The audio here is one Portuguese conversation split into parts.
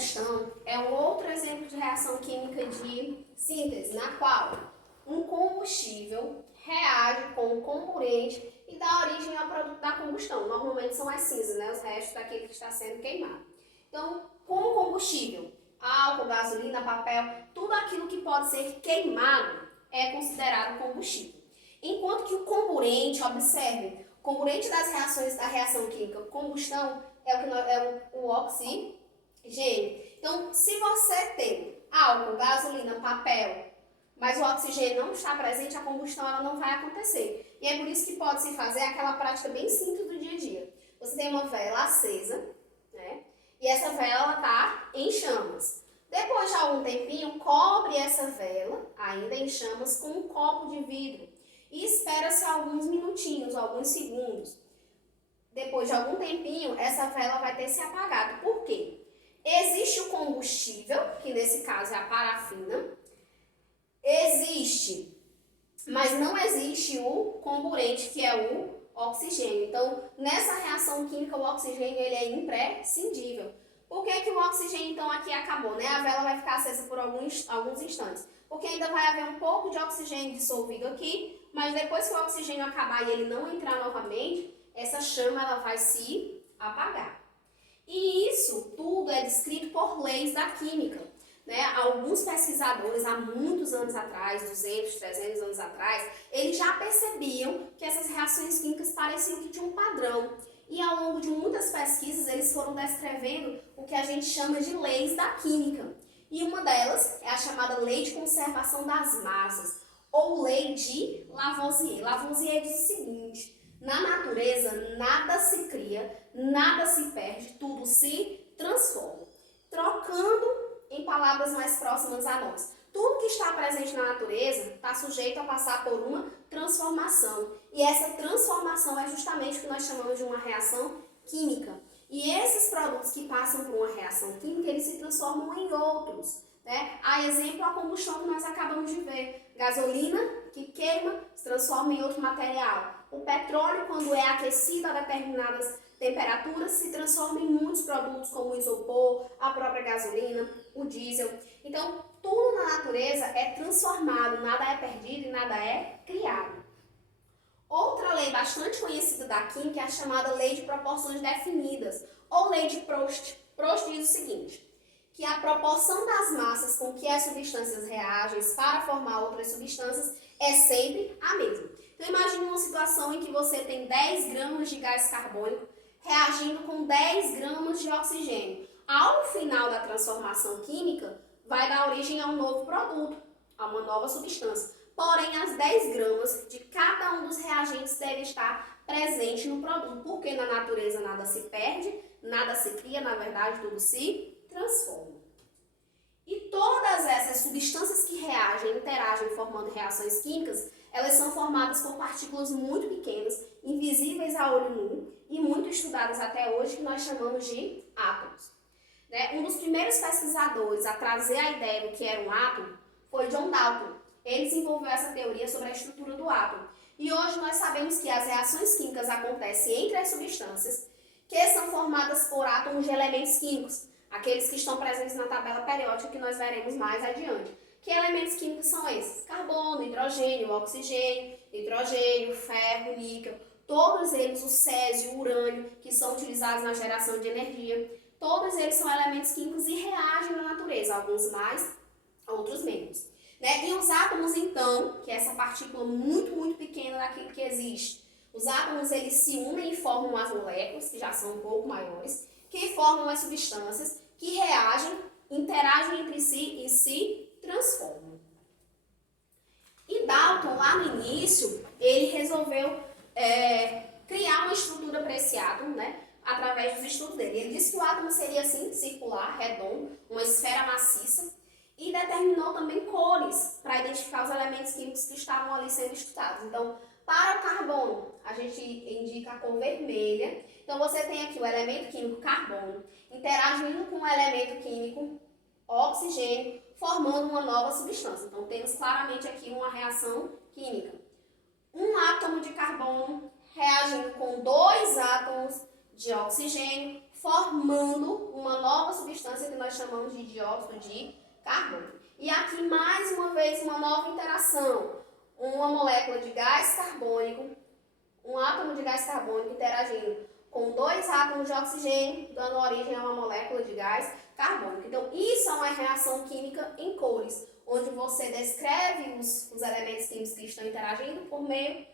combustão é um outro exemplo de reação química de síntese, na qual um combustível reage com um comburente e dá origem ao produto da combustão. Normalmente são as cinzas, né? Os restos daquele que está sendo queimado. Então, como combustível, álcool, gasolina, papel, tudo aquilo que pode ser queimado é considerado combustível. Enquanto que o comburente, observe, o comburente das reações da reação química combustão é o oxigênio. Então, se você tem álcool, gasolina, papel, mas o oxigênio não está presente, a combustão ela não vai acontecer. E é por isso que pode-se fazer aquela prática bem simples do dia a dia. Você tem uma vela acesa, né? E essa vela está em chamas. Depois de algum tempinho, cobre essa vela, ainda em chamas, com um copo de vidro. E espera-se alguns minutinhos, alguns segundos. Depois de algum tempinho, essa vela vai ter se apagado. Por quê? Existe o combustível, que nesse caso é a parafina. Existe, mas não existe o comburente, que é o oxigênio. Então, nessa reação química, o oxigênio ele é imprescindível. Por que que o oxigênio, então, aqui acabou, né? A vela vai ficar acesa por alguns instantes. Porque ainda vai haver um pouco de oxigênio dissolvido aqui, mas depois que o oxigênio acabar e ele não entrar novamente, essa chama ela vai se apagar. E isso tudo é descrito por leis da química, né? Alguns pesquisadores, há muitos anos atrás, 200, 300 anos atrás, eles já percebiam que essas reações químicas pareciam que tinham um padrão. E ao longo de muitas pesquisas, eles foram descrevendo o que a gente chama de leis da química. E uma delas é a chamada lei de conservação das massas, ou lei de Lavoisier. Lavoisier diz o seguinte: na natureza, nada se cria, nada se perde, tudo se transforma. Trocando em palavras mais próximas a nós, tudo que está presente na natureza está sujeito a passar por uma transformação. E essa transformação é justamente o que nós chamamos de uma reação química. E esses produtos que passam por uma reação química, eles se transformam em outros, né? A exemplo, a combustão que nós acabamos de ver. Gasolina que queima, se transforma em outro material. O petróleo, quando é aquecido a determinadas temperaturas, se transforma em muitos produtos, como o isopor, a própria gasolina, o diesel. Então, tudo na natureza é transformado, nada é perdido e nada é criado. Outra lei bastante conhecida da química é a chamada lei de proporções definidas, ou lei de Proust. Proust diz o seguinte: que a proporção das massas com que as substâncias reagem para formar outras substâncias é sempre a mesma. Então imagine uma situação em que você tem 10 gramas de gás carbônico reagindo com 10 gramas de oxigênio. Ao final da transformação química, vai dar origem a um novo produto, a uma nova substância. Porém, as 10 gramas de cada um dos reagentes devem estar presentes no produto, porque na natureza nada se perde, nada se cria, na verdade tudo se transforma. E todas essas substâncias que reagem, interagem formando reações químicas, elas são formadas por partículas muito pequenas, invisíveis a olho nu e muito estudadas até hoje, que nós chamamos de átomos. Um dos primeiros pesquisadores a trazer a ideia do que era um átomo foi John Dalton. Ele desenvolveu essa teoria sobre a estrutura do átomo. E hoje nós sabemos que as reações químicas acontecem entre as substâncias, que são formadas por átomos de elementos químicos, aqueles que estão presentes na tabela periódica que nós veremos mais adiante. Que elementos químicos são esses? Carbono, hidrogênio, oxigênio, nitrogênio, ferro, níquel, todos eles, o césio, o urânio, que são utilizados na geração de energia, todos eles são elementos químicos e reagem na natureza, alguns mais, outros menos. E os átomos, então, que é essa partícula muito, muito pequena daquilo que existe, os átomos eles se unem e formam as moléculas, que já são um pouco maiores, que formam as substâncias, que reagem, interagem entre si e se transformam. E Dalton, lá no início, ele resolveu criar uma estrutura para esse átomo, através dos estudos dele. Ele disse que o átomo seria assim, circular, redondo, uma esfera maciça, e determinou também cores para identificar os elementos químicos que estavam ali sendo estudados. Então, para o carbono, a gente indica a cor vermelha. Então, você tem aqui o elemento químico carbono interagindo com o elemento químico oxigênio, formando uma nova substância. Então, temos claramente aqui uma reação química. Um átomo de carbono reagindo com 2 átomos de oxigênio, formando uma nova substância que nós chamamos de dióxido de carbono. E aqui, mais uma vez, uma nova interação. Uma molécula de gás carbônico, um átomo de gás carbônico interagindo com 2 átomos de oxigênio, dando origem a uma molécula de gás carbônico. Então, isso é uma reação química em cores, onde você descreve os elementos químicos que estão interagindo por meio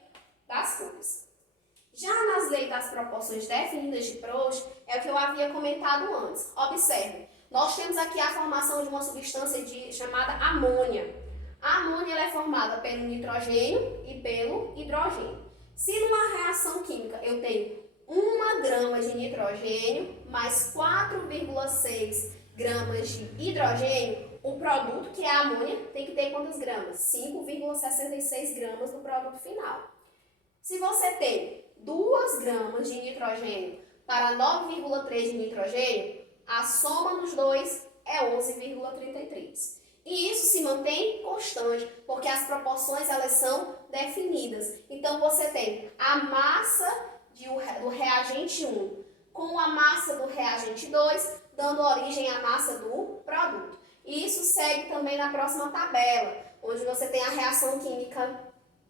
das cores. Já nas leis das proporções definidas de Proust, é o que eu havia comentado antes. Observe, nós temos aqui a formação de uma substância chamada amônia. A amônia ela é formada pelo nitrogênio e pelo hidrogênio. Se numa reação química eu tenho 1 grama de nitrogênio mais 4,6 gramas de hidrogênio, o produto, que é a amônia, tem que ter quantas gramas? 5,66 gramas no produto final. Se você tem 2 gramas de nitrogênio para 9,3 de nitrogênio, a soma dos dois é 11,33. E isso se mantém constante, porque as proporções elas são definidas. Então, você tem a massa do reagente 1 com a massa do reagente 2, dando origem à massa do produto. E isso segue também na próxima tabela, onde você tem a reação química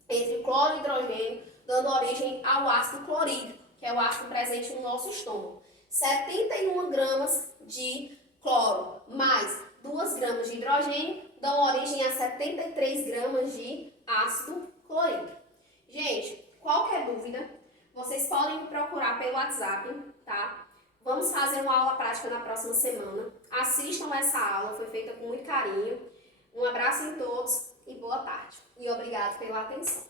entre cloro e hidrogênio, dando origem ao ácido clorídrico, que é o ácido presente no nosso estômago. 71 gramas de cloro mais 2 gramas de hidrogênio dão origem a 73 gramas de ácido clorídrico. Gente, qualquer dúvida, vocês podem me procurar pelo WhatsApp, tá? Vamos fazer uma aula prática na próxima semana. Assistam essa aula, foi feita com muito carinho. Um abraço em todos e boa tarde. E obrigado pela atenção.